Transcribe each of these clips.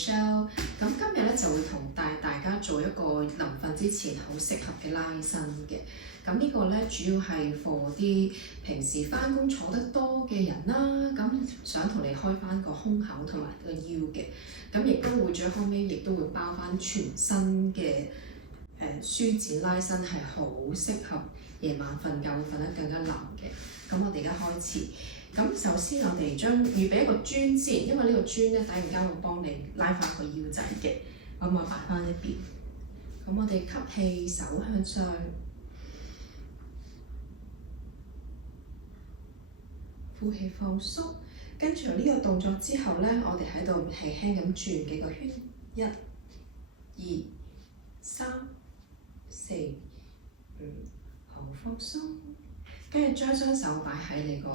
Michelle，咁今日咧就會同大家做一個臨瞓之前好適合嘅拉伸嘅。咁呢個咧主要係 for 啲平時翻工坐得多嘅人啦，咁想同你開翻個胸口同埋個腰嘅。咁亦都會最後尾亦都會包翻全身嘅舒展拉伸，係好適合夜晚瞓覺會瞓得更加腍嘅。咁我哋而家開始。咁首先我哋將預備一個磚先，因為呢個磚咧，等陣間會幫你拉翻個腰仔嘅。咁我擺翻一邊。咁我哋吸氣，手向上，呼氣放鬆。跟住呢個動作之後咧，我哋喺度輕輕咁轉幾個圈， 1、2、3、4、5，好放鬆。跟住將雙手擺喺你個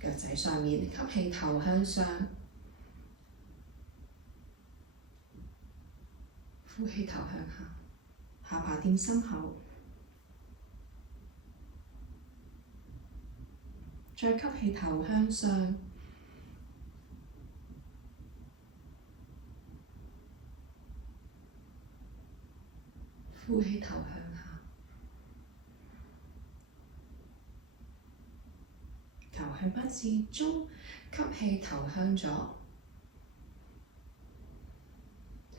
腳仔上面，吸氣頭向上，呼氣頭向下，下巴掂心口，再吸氣頭向上，呼氣頭向下，頭向不自中，吸氣頭向左，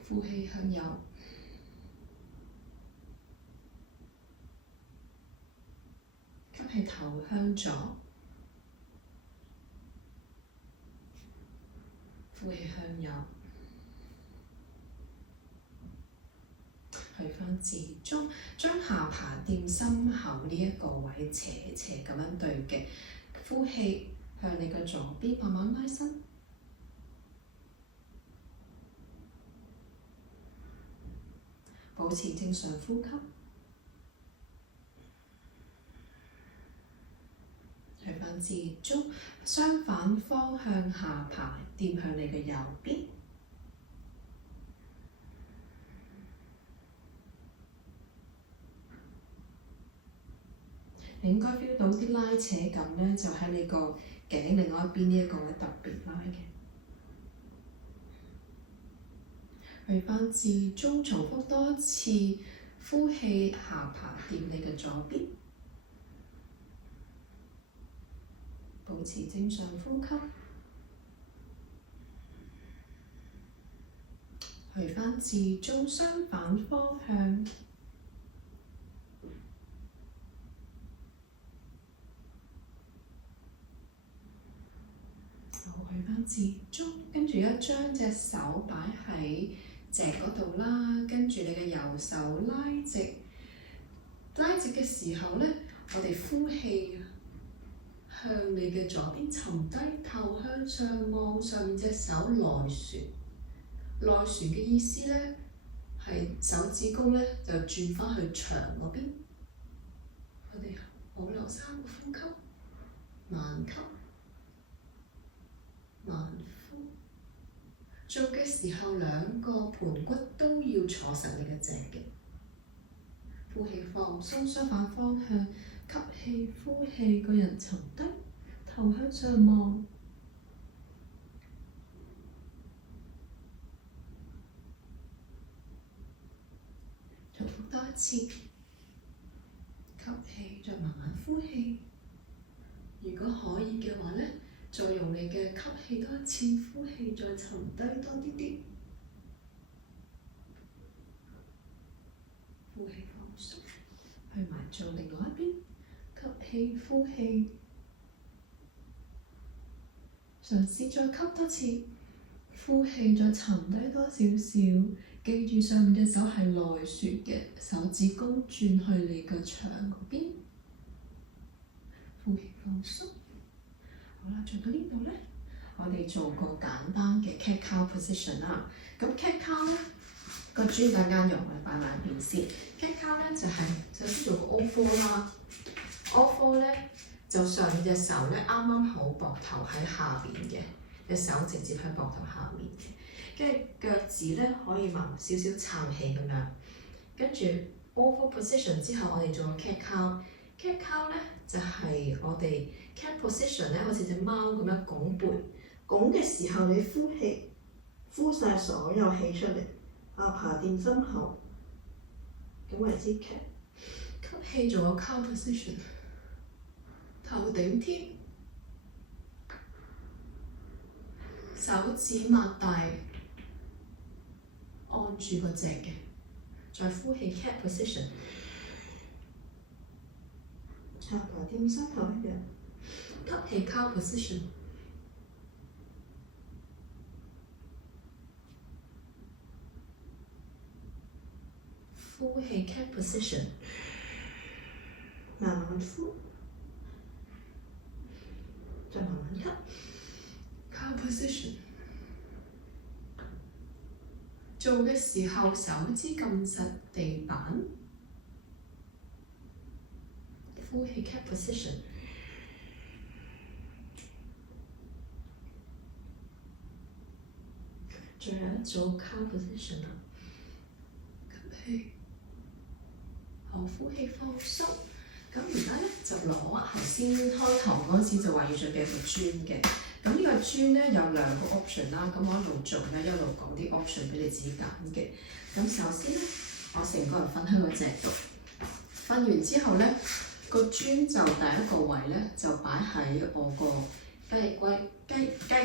呼氣向右，吸氣頭向左，呼氣向右，去返自中，將下巴掂心口呢一個位斜斜咁樣對嘅，呼氣向你嘅左邊慢慢拉伸，保持正常呼吸，去返自中，相反方向下巴掂向你嘅右邊。你應該 feel 到啲拉扯感咧，就喺你個頸另外一邊呢一個位特別拉嘅。去返自中，重複多一次，呼氣下巴掂你嘅左邊，保持正常呼吸。去返自中，相反方向。去返自中，跟住而家將隻手擺喺脊嗰度啦，跟住你嘅右手拉直，拉直嘅時候咧，我哋呼氣向你嘅左邊沉低，頭向上望，上面隻手內旋。內旋嘅意思咧，係手指公咧就轉返去長嗰邊。我哋保留3個呼吸，慢吸。慢呼，做嘅時候兩個盤骨都要坐實你嘅脊嘅。呼氣放鬆，相反方向，吸氣呼氣，個人沉低，頭向上望。重複多一次，吸氣再慢慢呼氣。如果可以嘅話咧，再用你嘅吸氣多一次，呼氣再沉低多啲啲，呼氣放鬆，去埋做另外一邊，吸氣呼氣，嘗試再吸多次，呼氣再沉低多少少，記住上面隻手係內旋嘅，手指公轉去你個長嗰邊，呼氣放鬆。好啦，做到呢度咧，我哋做個簡單嘅 cat cow position 啦。咁 cat cow 咧，個磚陣間用，我哋擺埋一邊先。cat cow 咧就係首先做個 O4 啦。O4 咧就上面隻手咧啱啱好膊頭喺下邊嘅，隻手直接喺膊頭下面嘅。跟住腳趾咧可以慢少少撐起咁樣。跟住 O4 position 之後，我哋做個 cat cow。cat cow 咧就係我哋 cat position 咧，好似隻貓咁樣拱背，拱嘅時候你呼氣，呼晒所有氣出嚟，下巴掂心口，咁為之 cat。吸氣做個 cow position， 頭頂貼，手指擘大，按住個脊嘅，再呼氣 cat position， 下巴掂心口一樣。吸氣 cow position， 呼氣 cat position， 慢慢呼，再慢慢吸。cow position， 做嘅時候手指撳實地板，呼氣 cat position， 最後一組 cow position 啦，吸氣，好，呼氣放鬆。咁而家咧就攞頭先開頭嗰陣時就話要準備一個磚嘅，咁呢個磚咧有2個 option 啦，咁我一路做咧一路講啲 option 俾你自己揀嘅。咁首先咧，我成個人瞓喺個脊度，瞓完之後咧，個磚就第一個位咧就擺喺我個雞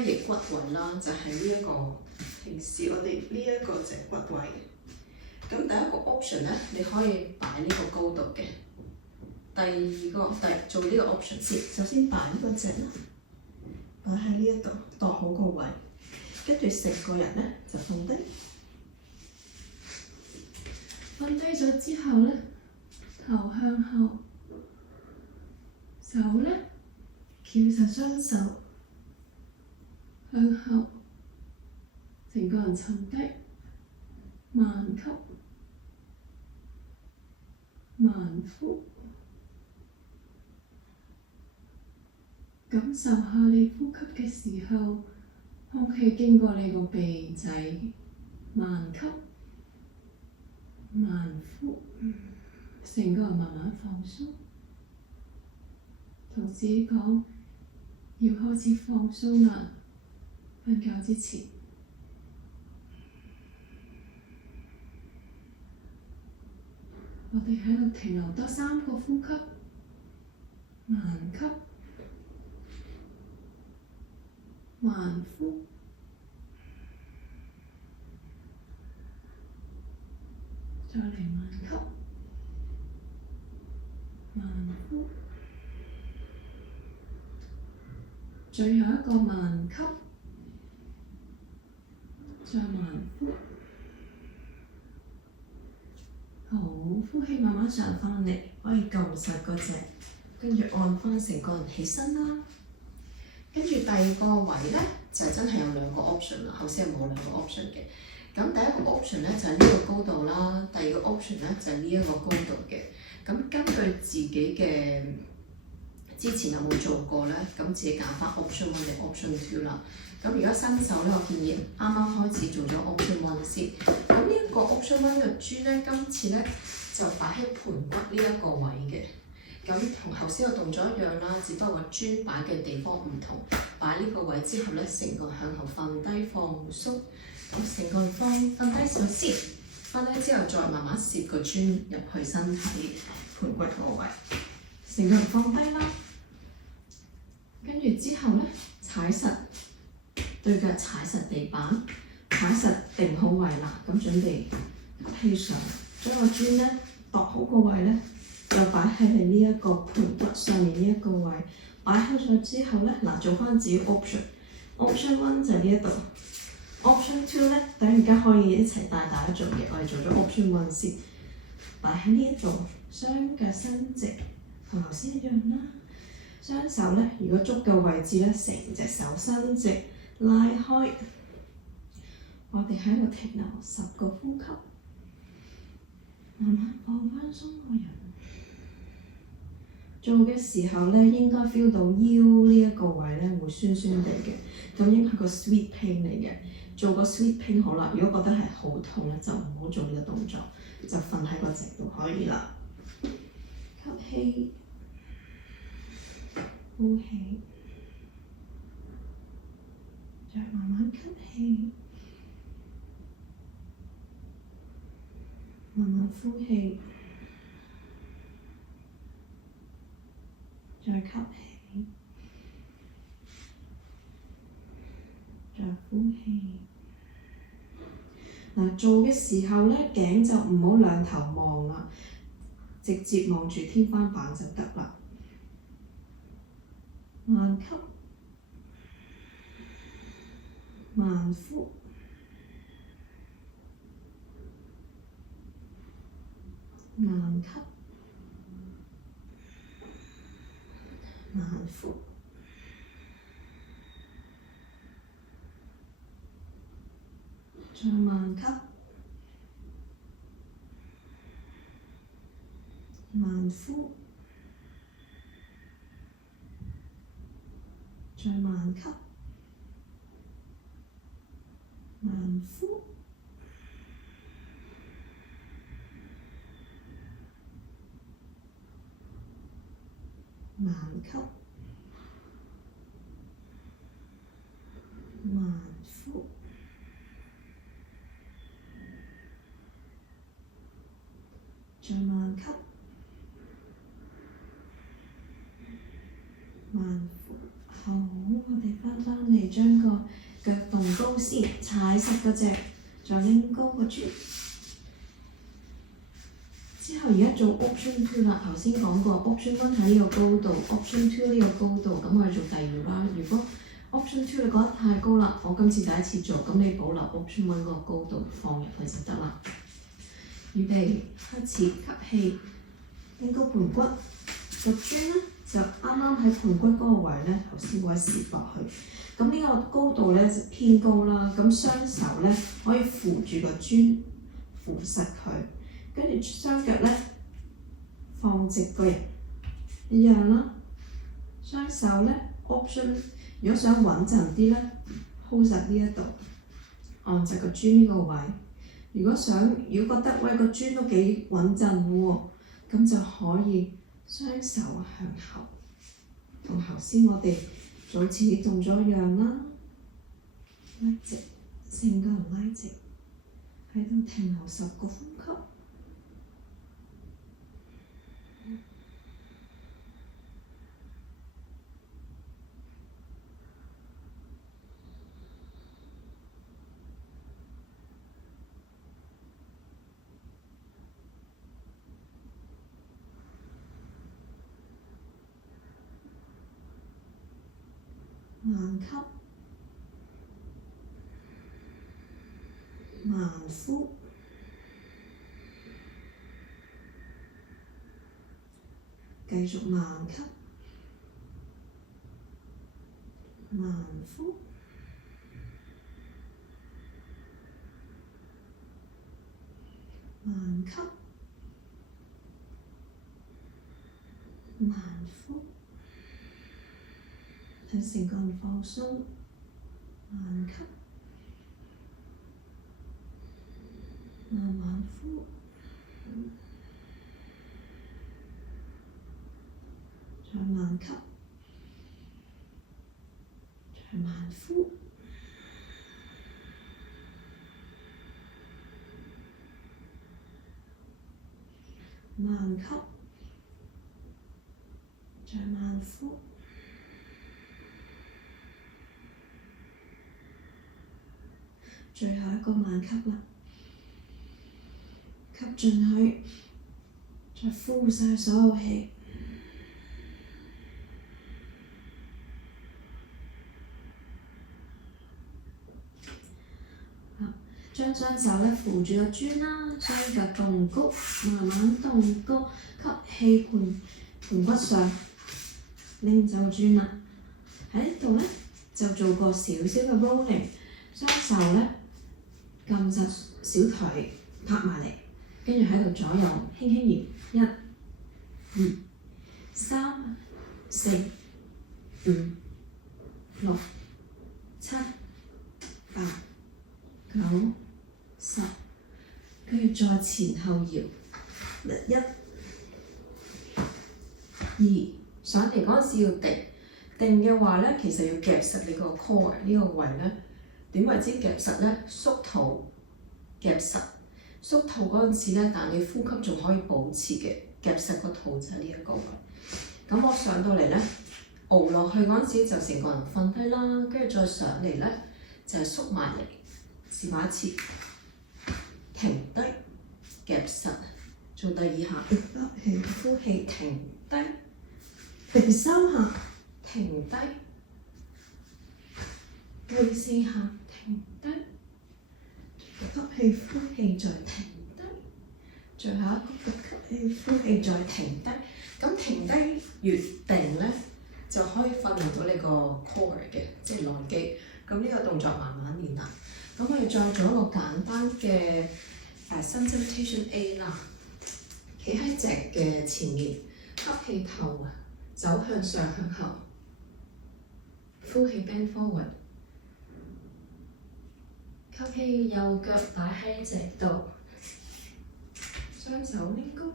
翼骨位啦，就係呢一個平時我哋呢一個脊骨位。咁第一個 option 咧，你可以擺呢個高度嘅。做呢個 option 先，首先擺呢個脊啦，擺喺呢一度，度好個位，跟住成個人咧就瞓低，瞓低咗之後咧，頭向後，手咧翹實雙手，向後，成個人沉低，慢吸，慢呼。感受下你呼吸嘅時候，空氣經過你個鼻仔，慢吸，慢呼，成個人慢慢放鬆。同自己講，要開始放鬆啦，瞓覺之前。我哋喺度停留多3個呼吸，慢吸。慢呼，再嚟慢吸，慢呼，最後一個慢吸，再慢呼。好，呼氣慢慢上返嚟，可以撳實個脊，跟住按返成個人起身啦。跟住第二個位咧，就真係有2個 option 啦。頭先係冇2個 option 嘅。咁第一個 option 咧就係呢個高度啦，第二個 option 咧就係呢一個高度嘅。咁根據自己嘅之前有冇做過咧，咁自己揀翻 option 1定 option 2啦。咁如果新手咧，我建議啱啱開始做咗 option 1先。咁呢一個 option 1嘅磚咧，今次咧就擺喺盤骨呢一個位嘅。咁同頭先個動作一樣啦，只不過個磚擺嘅地方唔同。擺呢個位之後咧，成個向後瞓低放鬆，咁成個瞓低手先，瞓低之後再慢慢攝個磚入去身體盤骨個位，成個人放低啦。跟住之後咧，踩實對腳，踩實地板，踩實定好位啦。咁準備吸氣上，將個磚咧度好個位咧。就擺喺你呢一個盤骨上面呢一個位，擺好咗之後咧，嗱做翻自己 option 1就係呢一度 ，option 2咧等陣間可以一齊帶大家做嘅，我哋做咗 option 1先，擺喺呢一度，雙腳伸直，同頭先一樣啦。雙手咧，如果足夠位置咧，成隻手伸直拉開，我哋喺度停留10個呼吸，慢慢放翻鬆個人。做嘅時候咧，應該 feel 到腰呢一個位咧會酸酸地嘅，咁應該係個 sweet pain 嚟嘅。做個 sweet pain 好啦，如果覺得係好痛咧，就唔好做呢個動作，就瞓喺個脊度可以啦。吸氣，呼氣，再慢慢吸氣，慢慢呼氣，再吸氣，再呼氣。嗱，做嘅時候咧，頸就唔好兩頭望啦，直接望住天花板就得啦。慢吸，慢呼，慢吸，慢呼。再慢吸，慢呼，再慢吸，慢呼，慢吸，慢呼。再慢吸，慢呼。好，我哋翻嚟將個腳動高先，踩實嗰隻，再拎高個磚。之後而家做 option two 啦，頭先講過 option one 喺呢個高度 ，option two 呢個高度，咁我哋做第二啦。如果 option two 你覺得太高啦，我今次第一次做，咁你保留 option one 嗰個高度放入去就得啦。預備開始吸氣，拎高盤骨，個磚咧就啱啱喺盤骨嗰個位咧，頭先嗰位攝落去。咁呢個高度咧就偏高啦，咁雙手咧可以扶住個磚，扶實佢，跟住雙腳咧放直個人，一樣啦。雙手咧 option， 如果想穩陣啲咧 ，hold 實呢一度，按實個磚呢個位。如果覺得喂個磚都幾穩陣喎，咁就可以雙手向後，同頭先我哋做似啲動作一樣啦，拉直，成個人拉直，喺度停留10個呼吸。慢吸，慢呼，繼續慢吸，慢呼，慢吸，慢呼。等成個人放鬆，慢吸，慢慢呼，再慢吸，再慢呼，慢吸，再慢呼。最後一個慢吸啦，吸進去，再呼晒所有氣。好，將雙手咧扶住個磚啦，雙腳動高，慢慢動高，吸氣盤骨上，拎走磚啦。喺呢度咧就做個少少嘅 rolling， 雙手咧撳實小腿，拍埋嚟，跟住喺度左右輕輕搖，1、2、3、4、5、6、7、8、9、10，跟住再前後搖，1、2，上嚟嗰陣時要定嘅話咧，其實要夾實你個 core 呢個位咧。點為之夾實咧？縮肚夾實，縮肚嗰陣時咧，但你呼吸仲可以保持嘅，夾實個肚就係呢一個位。咁我上到嚟咧，熬落去嗰陣時就成個人瞓低啦，跟住再上嚟咧就係縮埋嚟，試埋一次，停低，夾實，做第二下，吸氣，呼氣，停低，第三下，停低，第四下，停低。吸氣，呼氣，再停低，最後一個吸氣，呼氣，再停低。咁停低越定咧，就可以訓練到你個 core 嘅，即係內肌。咁呢個動作慢慢練啦。咁我哋再做一個簡單嘅深蹲 meditation A 啦。企喺隻嘅前面，吸氣頭走向上向後，呼氣 bend forward。吸氣，右腳擺喺隻度，雙手拎高，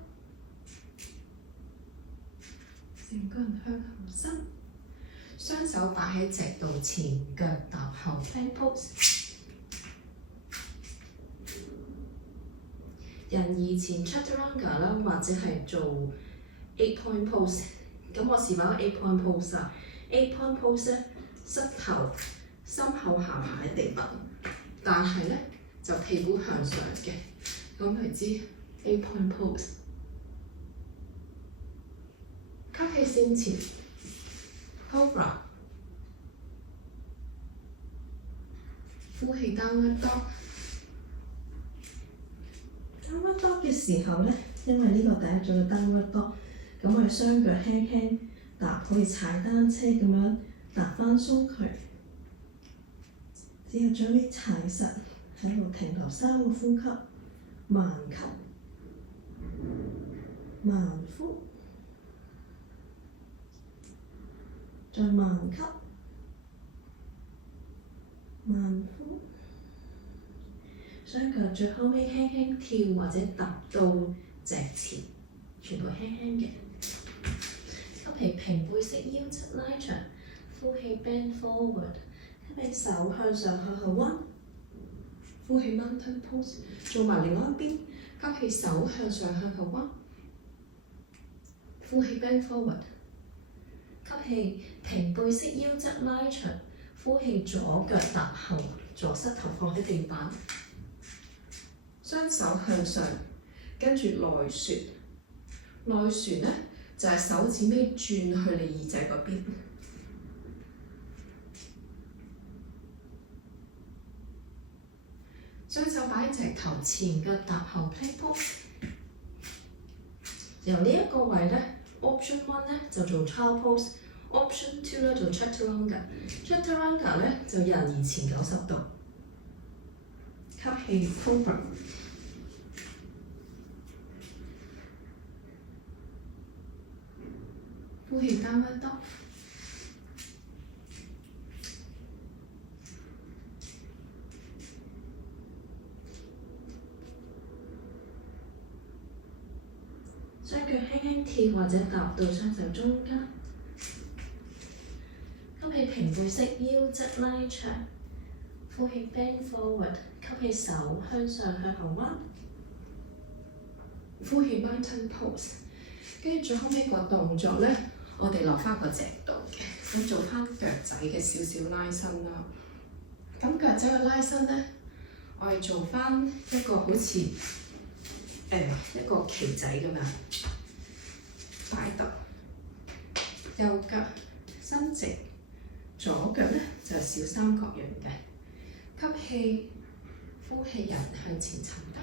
成個人向後伸，雙手擺喺隻度，前腳踏後 plank pose。人移前 chaturanga 啦，或者係做 eight point pose。咁我示範個 eight point pose 啊。eight point pose 咧，膝頭、心口下下喺地板。但係咧就屁股向上嘅，咁嚟知 eight point pose。吸氣線前 cobra， 呼氣 downward dog。downward dog 嘅時候咧，因為呢個第一組嘅 downward dog，咁我哋雙腳輕輕踏，好似踩單車咁樣踏翻鬆佢。之後將啲踩實，喺度停留3個呼吸，慢吸，慢呼，再慢吸，慢呼。雙腳最後尾輕輕跳或者踏到脊前，全部輕輕嘅。吸氣平背式腰側拉長，呼氣 bend forward。吸氣手向上向後彎，呼氣 mountain pose， 做埋另外一邊。吸氣手向上向後彎，呼氣 bend forward。吸氣平背式腰側拉長，呼氣左腳踏後，左膝頭放喺地板，雙手向上，跟住內旋。內旋呢，就係手指尾轉去你耳仔嗰邊。雙手擺喺隻頭，前腳踏後 plank pose。由呢一個位咧 ，option one 咧就做 child pose，option two 咧做 chaturanga。chaturanga 咧就人移前90度。吸氣 cobra， 呼氣 downward dog。雙腳輕輕跳或者踏到雙手中間，吸氣平背式腰側拉長，呼氣 bend forward， 吸氣手向上向後彎，呼氣 mountain pose。跟住最後尾個動作咧，我哋落翻個脊度嘅，咁做翻腳仔嘅少少拉伸啦。咁腳仔嘅拉伸咧，我哋做翻一個好似一個旗仔咁樣擺度，右腳伸直，左腳咧就係小三角形嘅。吸氣，呼氣，人向前沉低，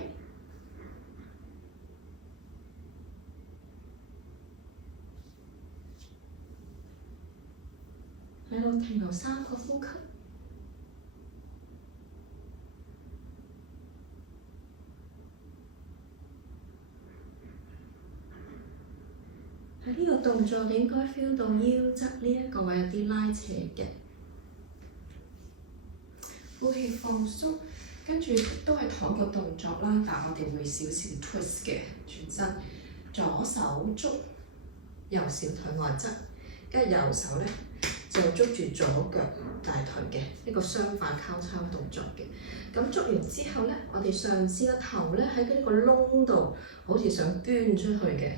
喺度停留3個呼吸。喺呢個動作，你應該 feel 到腰側呢一個位有啲拉扯嘅。呼氣放鬆，跟住都係同一個動作啦，但我哋會少少 twist 嘅全身，左手捉右小腿外側，跟住右手咧就捉住左腳大腿嘅一個相反交叉動作嘅。咁捉完之後咧，我哋上司個頭咧喺呢個窿度，好似想捐出去嘅，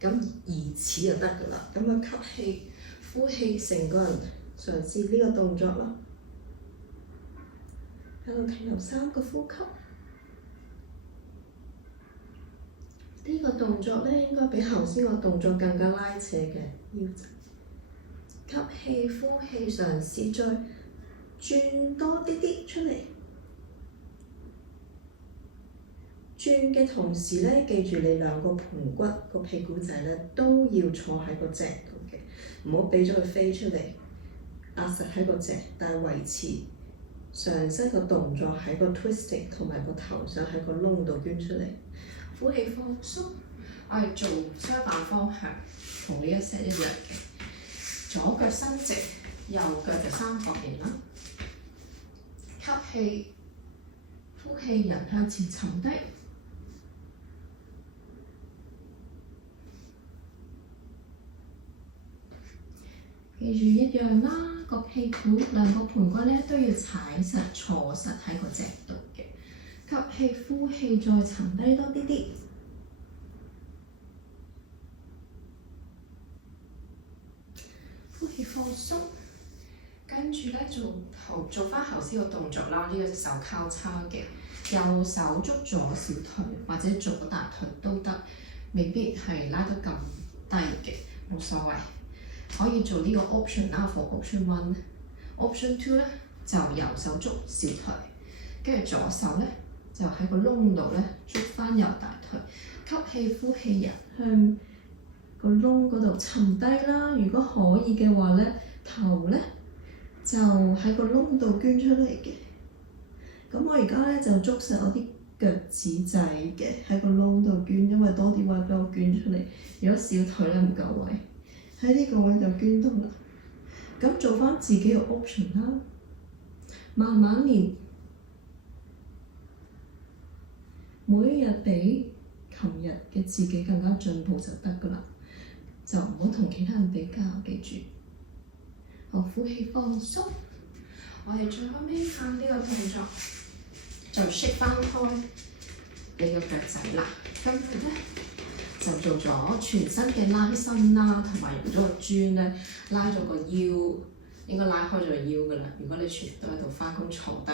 咁疑似就得㗎啦。咁啊吸氣、呼氣，成個人嘗試呢個動作啦。喺度停留3個呼吸。呢個動作咧應該比頭先個動作更加拉扯嘅腰脊。吸氣、呼氣，嘗試再轉多啲啲出嚟。轉嘅同時咧，記住你兩個盤骨個屁股仔咧都要坐喺個脊度嘅，唔好俾咗佢飛出嚟，壓實喺個脊，但係維持上身個動作喺個 twisting 同埋個頭想喺個窿度捐出嚟。呼氣放鬆，我哋做相反方向，同呢一 set 一樣嘅，左腳伸直，右腳就三角形啦。吸氣，呼氣，人向前沉低。記住一樣啦，個屁股兩個盤骨咧都要踩實坐實喺個脊度嘅。吸氣、呼氣，再沉低多啲啲。呼氣放鬆，跟住咧做翻頭先個動作啦。呢個手交叉嘅，右手捉左小腿或者左大腿都得，未必係拉得咁低嘅，冇所謂。可以做呢個 option 啦 ，for option 1。option 2咧就右手捉小腿，跟住左手咧就喺個窿度咧捉翻右大腿。吸氣、呼氣，人向個窿嗰度沉低啦。如果可以嘅話咧，頭咧就喺個窿度捐出嚟嘅。咁我而家咧就捉實我啲腳趾仔嘅喺個窿度捐，因為多啲位俾我捐出嚟。如果小腿咧唔夠位，喺呢個位就捐到啦。咁做翻自己嘅 option 啦，慢慢練，每一日比琴日嘅自己更加進步就得㗎啦。就唔好同其他人比較，記住。好，呼氣放鬆。我哋最後尾下呢個動作，就 shake 翻開你個腳仔啦。跟住咧就做咗全身嘅拉伸啦，同埋用咗個磚咧拉咗個腰，應該拉開咗個腰㗎啦。如果你全部都喺度翻工坐低，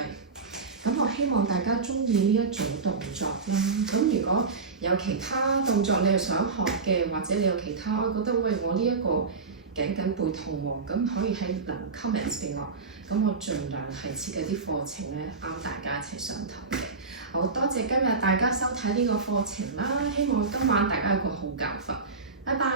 咁我希望大家鍾意呢一組動作啦。咁如果有其他動作你又想學嘅，或者你有其他覺得喂我呢一個頸緊背痛喎，咁可以喺留 comments 俾我，咁我盡量係設計啲課程咧啱大家一齊上堂嘅。好多謝今日大家收睇呢個課程啦，希望今晚大家有個好覺瞓，拜拜。